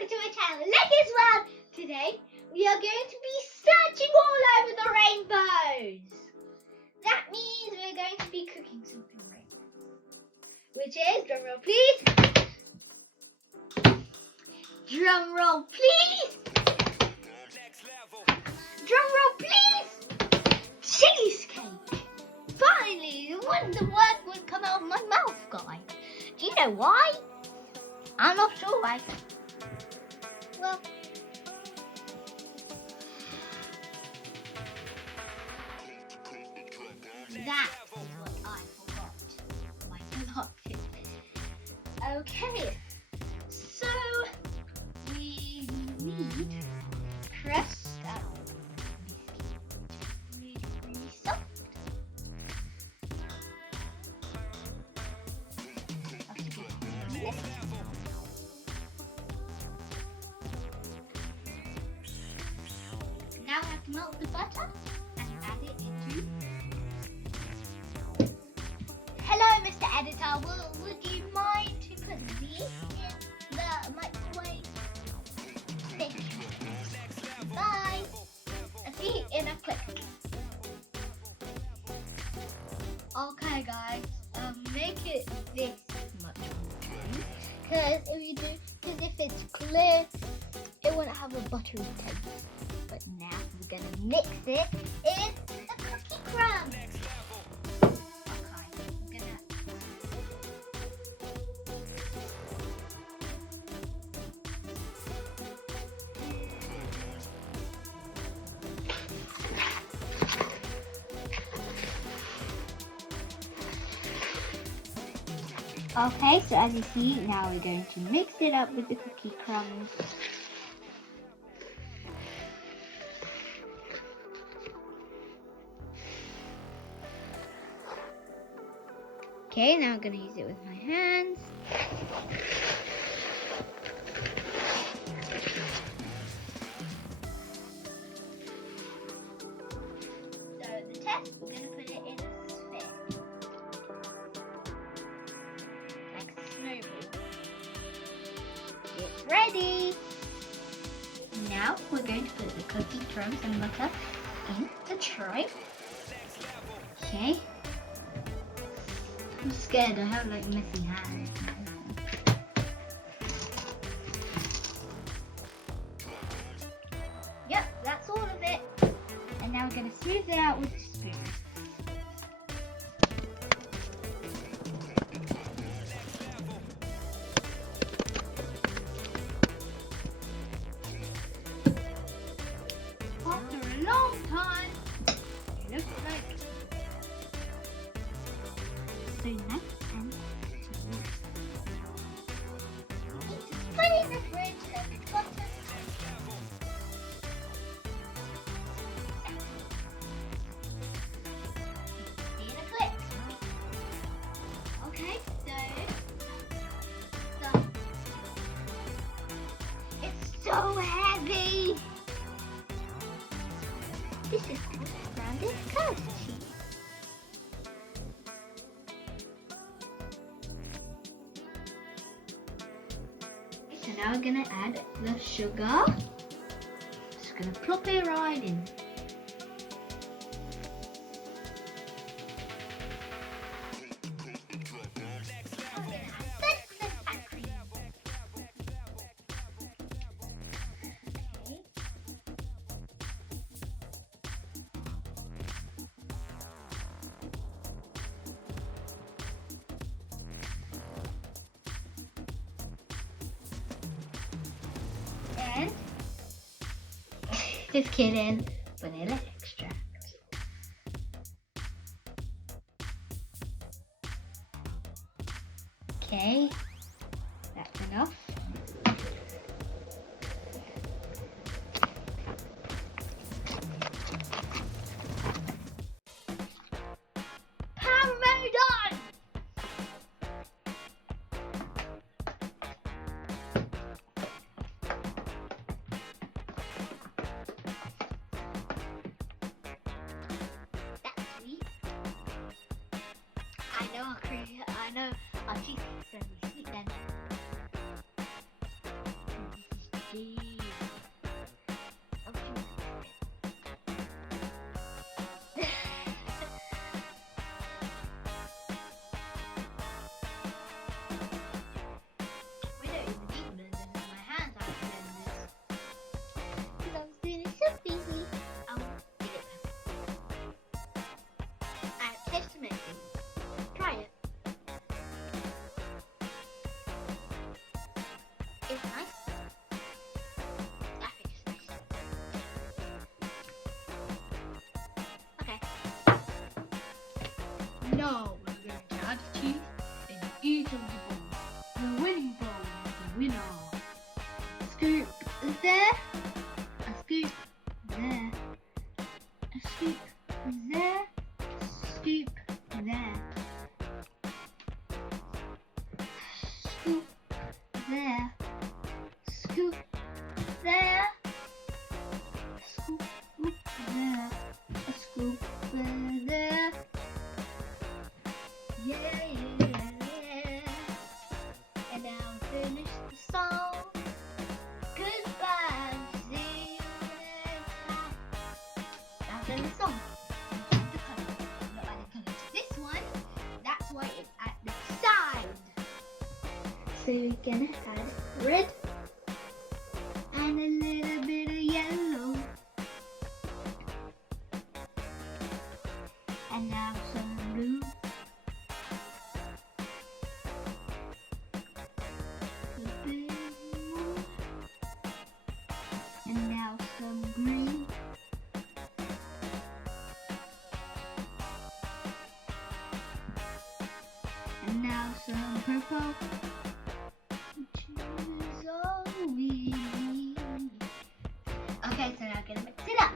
welcome to my channel, Lidia's Whaat. Today, we are going to be searching all over the rainbows. That means we're going to be cooking something rainbow. Which is, drum roll please. Drum roll please. Drum roll please. Cheesecake. Finally, the word would come out of my mouth, guys. Do you know why? I'm not sure why. Well, that is what I forgot. My glasses. Okay, so we need crust. Really soft. Now I have to melt the butter and add it into. Hello, Mr. Editor. Would you mind to put these in the microwave? Thank you. Bye. I'll see you in a click. Okay, guys. Make it this much more. Because if it's clear, it won't have a buttery taste. But now we're gonna mix it in the cookie crumbs. Okay, so as you see, now we're going to mix it up with the cookie crumbs. Okay, now I'm going to use it with my hands. So the test, we're going to put it in a sphere. Like a snowball. It's ready! Now we're going to put the cookie crumbs and butter in the tray. Okay. I'm scared, I have like messy hands. Yep, that's all of it. And now we're going to smooth it out with a spoon. After a long time, it looks like so nice and put it in the fridge and butter. See in a click. Okay, so it's so heavy. This is grounded cow's cheese. So now we're gonna add the sugar. Just gonna plop it right in. And just kidding, vanilla extract. Okay, that's enough. Parmesan! I know our cheesecake is going to be sweet then. It's nice. I think it's nice. Okay. Now we're going to add cheese in each of the bowls. The winning bowl is the winner. Scoop there. A scoop there. A scoop there. Scoop there. Scoop there. Scoop there. Scoop there. A scoop there. Yeah, yeah, yeah. And now finish the song. Goodbye. See you next time. Now finish the song. Add the colour. Not adding colour to this one. That's why it's at the side. So we can add red and a little bit of yellow. And now some blue. A bit more. And now some green. And now some purple. Which is all we need. Okay, so now I'm gonna mix it up.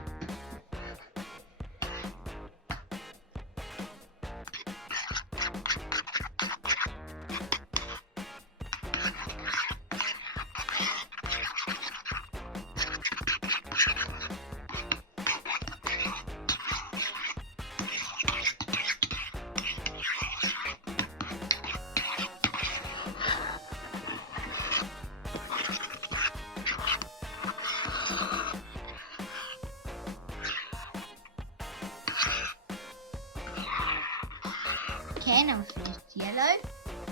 Okay, now we've finished yellow.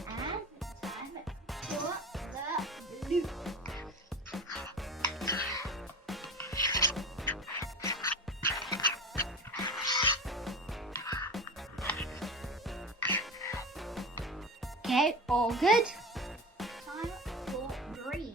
And time for the blue. Okay, all good. Time for green.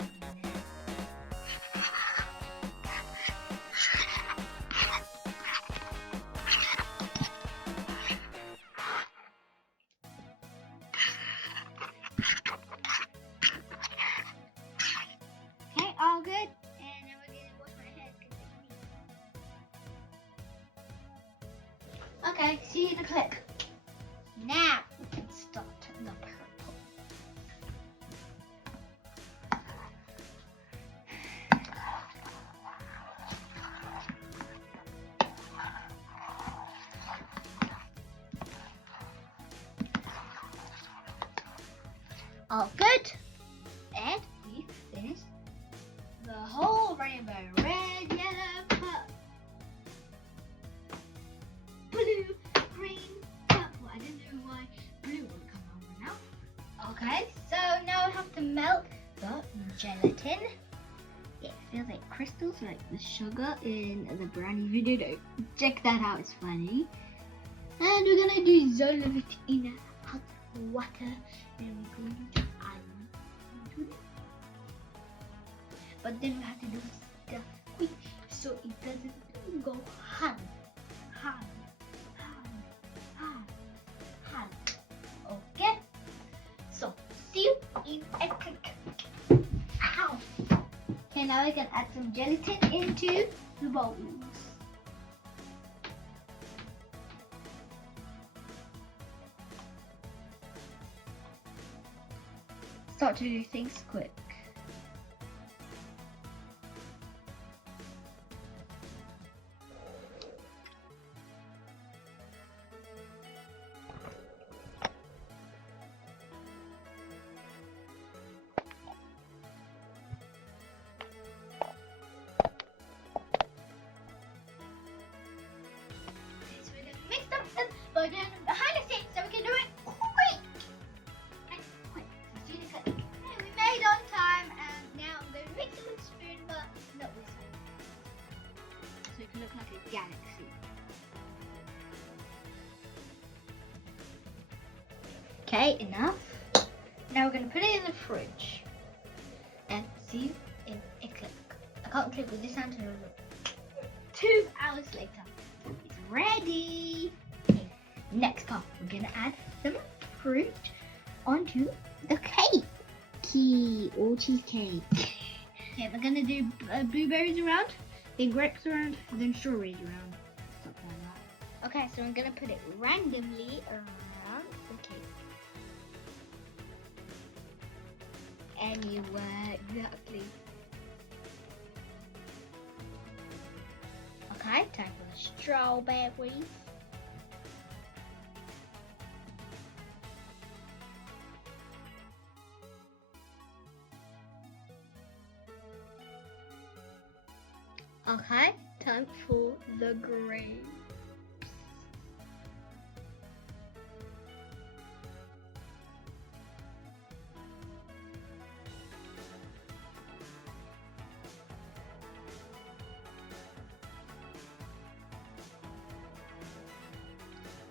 Okay, all good. And now we're gonna wash my hands because it's me. Okay, see you in a click. Now we can start the purple. All good. And we finished the whole rainbow. Red, yellow, blue, green, purple. I don't know why blue will come over now. Okay, so now we have to melt the gelatin. It feels like crystals, like the sugar in the brownie video. Check that out, it's funny. And we're gonna dissolve it in hot water. And we're going to add into it. But then we have to do stuff quick so it doesn't go hand. Okay? So, see you in a click. Ow! Okay, now we can add some gelatin into the bowls. Start to do things quick. So we're gonna mix them and we're doing them behind the scenes so we can do it quick. We made on time, and now I'm going to mix it with a spoon, but not this one. So it can look like a galaxy. Okay, enough. Now we're going to put it in the fridge and See you in a click. I can't click with this hand. 2 hours later, it's ready. Okay, next part, we're gonna add some fruit onto the cake or cheesecake. Okay, we're gonna do blueberries around, then grapes around, then strawberries around. Something like that. Okay, so I'm gonna put it randomly around the cake. Anywhere, exactly. Okay, time for the strawberries. Okay, time for the grapes.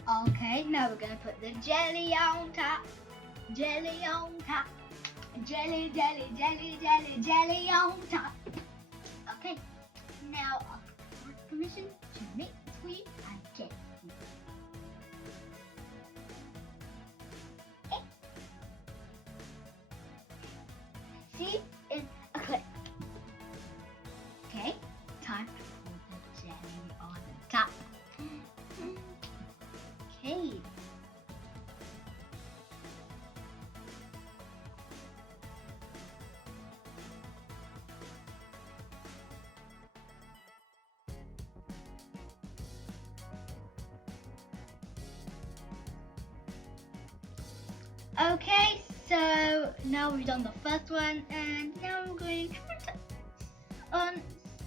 Okay, now we're gonna put the jelly on top. Jelly on top. Jelly, jelly, jelly, jelly, jelly on top. Okay, now I'll ask permission to mix for you and get you. Okay. See in a clip. Okay, time to put the jelly on top. Okay. Okay, so now we've done the first one, and now we're going to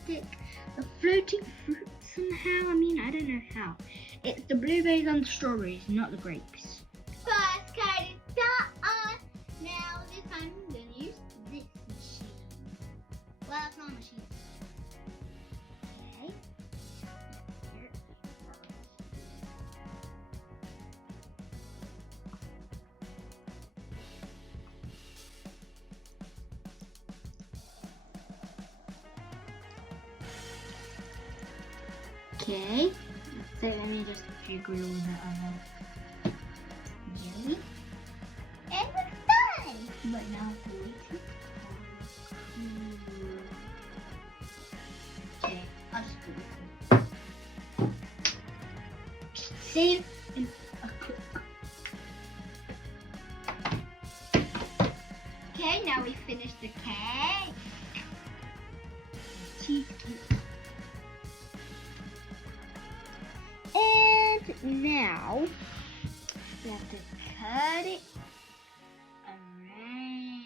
stick a floating fruit somehow. I mean, I don't know how. It's the blueberries and the strawberries, not the grapes. First card is done. Now this time I'm going to use this machine. Well, it's not a machine. Okay. Okay, so let me just jiggle the jelly. And it's done! But now it's waiting. Okay, I'll just do it. Save in a click. Okay, now we finished the cake. Cheesecake. And now we have to cut it around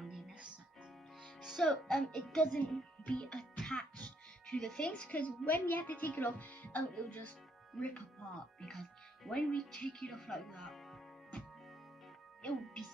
in a circle, so it doesn't be attached to the things, because when we have to take it off, it will just rip apart, because when we take it off like that, it will be